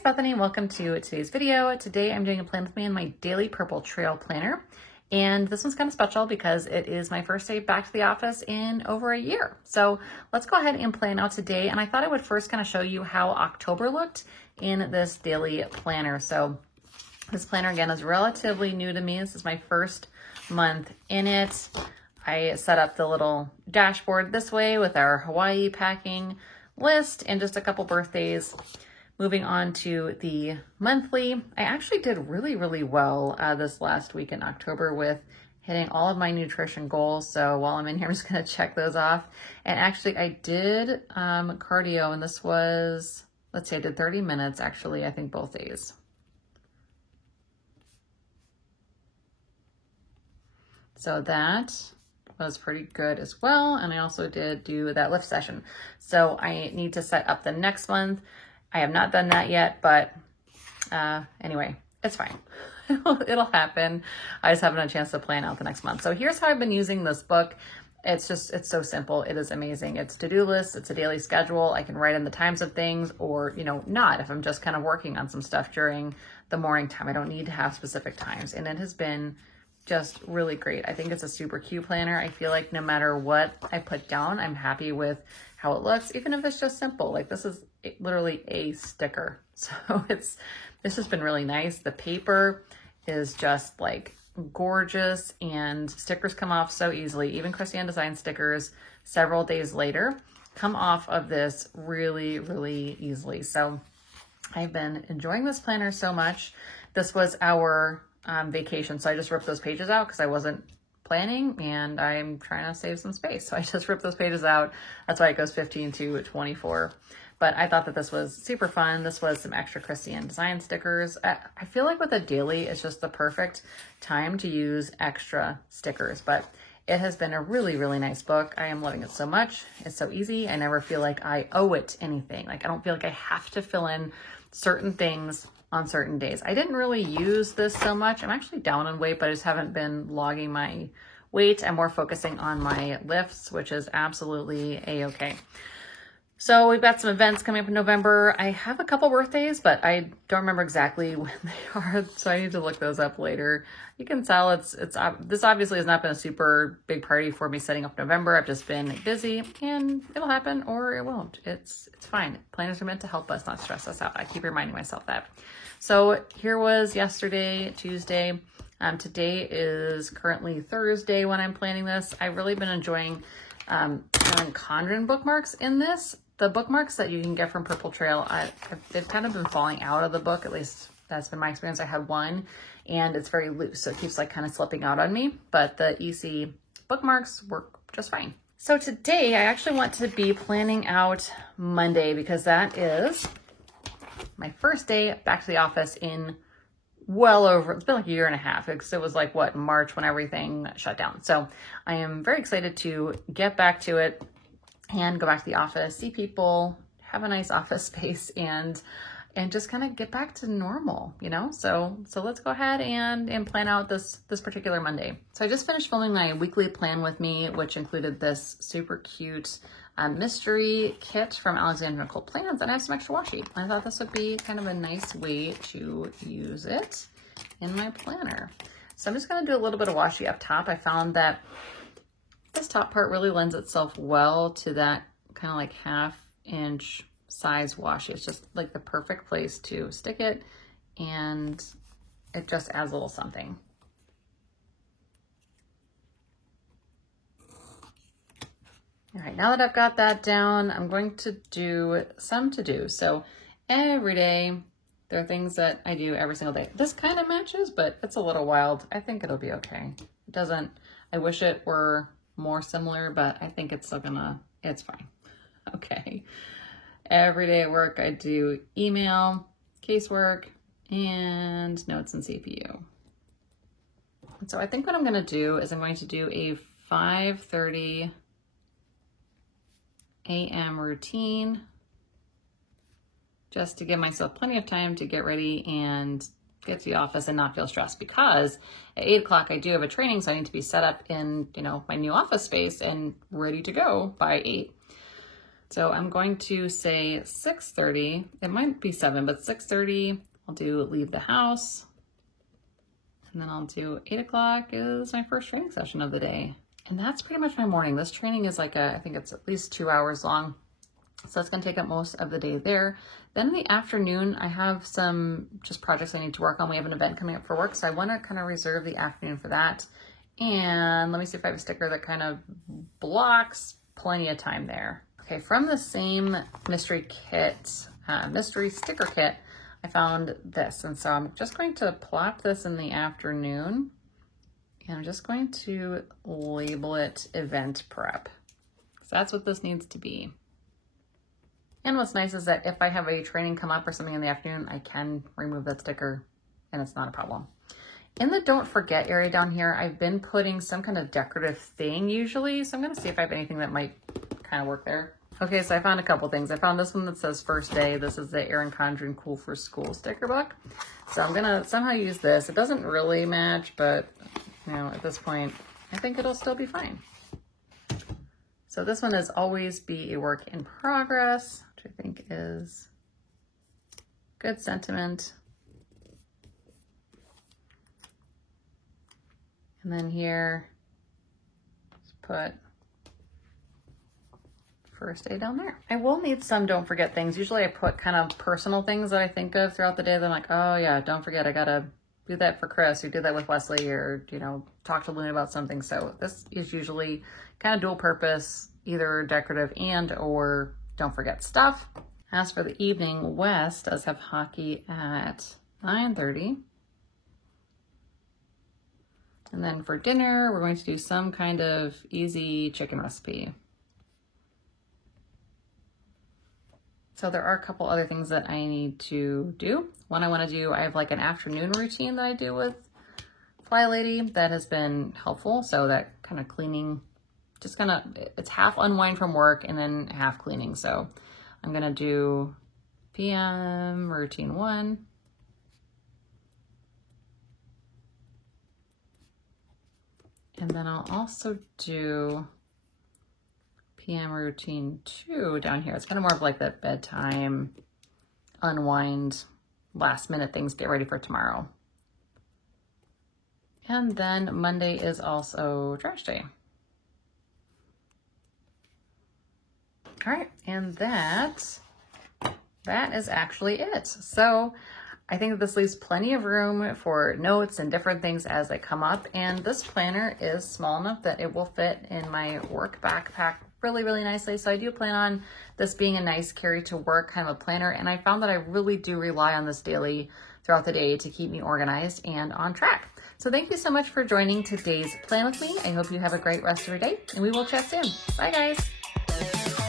it's Bethany and welcome to today's video. Today I'm doing a plan with me in my daily Purple Trail planner. And this one's kind of special because it is my first day back to the office in over a year. So let's go ahead and plan out today. And I thought I would first kind of show you how October looked in this daily planner. So this planner again is relatively new to me. This is my first month in it. I set up the little dashboard this way with our Hawaii packing list and just a couple birthdays. Moving on to the monthly, I actually did really well this last week in October with hitting all of my nutrition goals. So while I'm in here, I'm just gonna check those off. And actually I did cardio, and this was, let's see, I did 30 minutes actually, I think both days. So that was pretty good as well. And I also did do that lift session. So I need to set up the next month. I have not done that yet, but anyway, it's fine. It'll happen. I just haven't had a chance to plan out the next month. So here's how I've been using this book. It's so simple. It is amazing. It's to-do lists. It's a daily schedule. I can write in the times of things or, not if I'm just kind of working on some stuff during the morning time. I don't need to have specific times. And it has been just really great. I think it's a super cute planner. I feel like no matter what I put down, I'm happy with how it looks, even if it's just simple. Like this is literally a sticker. So it's just been really nice. The paper is just like gorgeous and stickers come off so easily. Even Christiane Design stickers several days later come off of this really easily. So I've been enjoying this planner so much. This was our vacation. So I just ripped those pages out because I wasn't planning and I'm trying to save some space. So I just ripped those pages out. That's why it goes 15 to 24. But I thought that this was super fun. This was some extra Christiane Design stickers. I feel like with a daily, it's just the perfect time to use extra stickers. But it has been a really nice book. I am loving it so much. It's so easy. I never feel like I owe it anything. Like I don't feel like I have to fill in certain things on certain days. I didn't really use this so much. I'm actually down on weight, but I just haven't been logging my weight. I'm more focusing on my lifts, which is absolutely a-okay. So we've got some events coming up in November. I have a couple birthdays, but I don't remember exactly when they are, so I need to look those up later. You can tell this obviously has not been a super big party for me setting up November. I've just been busy, and it'll happen or it won't. It's fine. Planners are meant to help us, not stress us out. I keep reminding myself that. So here was yesterday, Tuesday. Today is currently Thursday when I'm planning this. I've really been enjoying Helen Condren bookmarks in this. The bookmarks that you can get from Purple Trail, they've kind of been falling out of the book. At least that's been my experience. I had one and it's very loose, so it keeps like kind of slipping out on me. But the EC bookmarks work just fine. So today I actually want to be planning out Monday because that is my first day back to the office in it's been like a year and a half because it was like March when everything shut down. So I am very excited to get back to it and go back to the office, see people, have a nice office space, and just kind of get back to normal, So let's go ahead and plan out this particular Monday. So I just finished filming my weekly plan with me, which included this super cute mystery kit from Alexandra Nicole Plans, and I have some extra washi. I thought this would be kind of a nice way to use it in my planner. So I'm just going to do a little bit of washi up top. I found that this top part really lends itself well to that kind of like 1/2 inch size washi. It's just like the perfect place to stick it, and it just adds a little something. All right, now that I've got that down, I'm going to do some to-do. So every day, there are things that I do every single day. This kind of matches, but it's a little wild. I think it'll be okay. It doesn't, I wish it were more similar, but I think it's still it's fine. Okay. Every day at work, I do email, casework, and notes and CPU. And so I think what I'm going to do is I'm going to do a 5:30 a.m. routine just to give myself plenty of time to get ready and get to the office and not feel stressed, because at 8 o'clock I do have a training, so I need to be set up in, my new office space and ready to go by 8. So I'm going to say 6:30. It might be 7, but 6:30, I'll do leave the house. And then I'll do 8 o'clock is my first training session of the day. And that's pretty much my morning. This training is like I think it's at least 2 hours long. So that's gonna take up most of the day there. Then in the afternoon, I have some just projects I need to work on. We have an event coming up for work, so I wanna kind of reserve the afternoon for that. And let me see if I have a sticker that kind of blocks plenty of time there. Okay, from the same mystery kit, mystery sticker kit, I found this. And so I'm just going to plop this in the afternoon. And I'm just going to label it event prep. So that's what this needs to be. And what's nice is that if I have a training come up or something in the afternoon, I can remove that sticker and it's not a problem. In the don't forget area down here, I've been putting some kind of decorative thing usually. So I'm gonna see if I have anything that might kind of work there. Okay, so I found a couple things. I found this one that says first day. This is the Erin Condren Cool for School sticker book. So I'm gonna somehow use this. It doesn't really match, but you know, at this point, I think it'll still be fine. So this one is always be a work in progress, which I think is good sentiment. And then here, just put first day down there. I will need some don't forget things. Usually I put kind of personal things that I think of throughout the day that I'm like, oh yeah, don't forget, I gotta do that for Chris, or do that with Wesley, or, you know, talk to Luna about something. So this is usually kind of dual purpose, either decorative and or don't forget stuff. As for the evening, Wes does have hockey at 9:30. And then for dinner, we're going to do some kind of easy chicken recipe. So there are a couple other things that I need to do. One I want to do, I have like an afternoon routine that I do with Fly Lady that has been helpful. So that kind of cleaning, just gonna, it's half unwind from work and then half cleaning. So I'm gonna do PM routine 1. And then I'll also do PM routine 2 down here. It's kind of more of like that bedtime, unwind, last minute things, get ready for tomorrow. And then Monday is also trash day. All right, and that is actually it. So I think that this leaves plenty of room for notes and different things as they come up. And this planner is small enough that it will fit in my work backpack really, really nicely. So I do plan on this being a nice carry to work kind of a planner. And I found that I really do rely on this daily throughout the day to keep me organized and on track. So thank you so much for joining today's plan with me. I hope you have a great rest of your day and we will chat soon. Bye guys.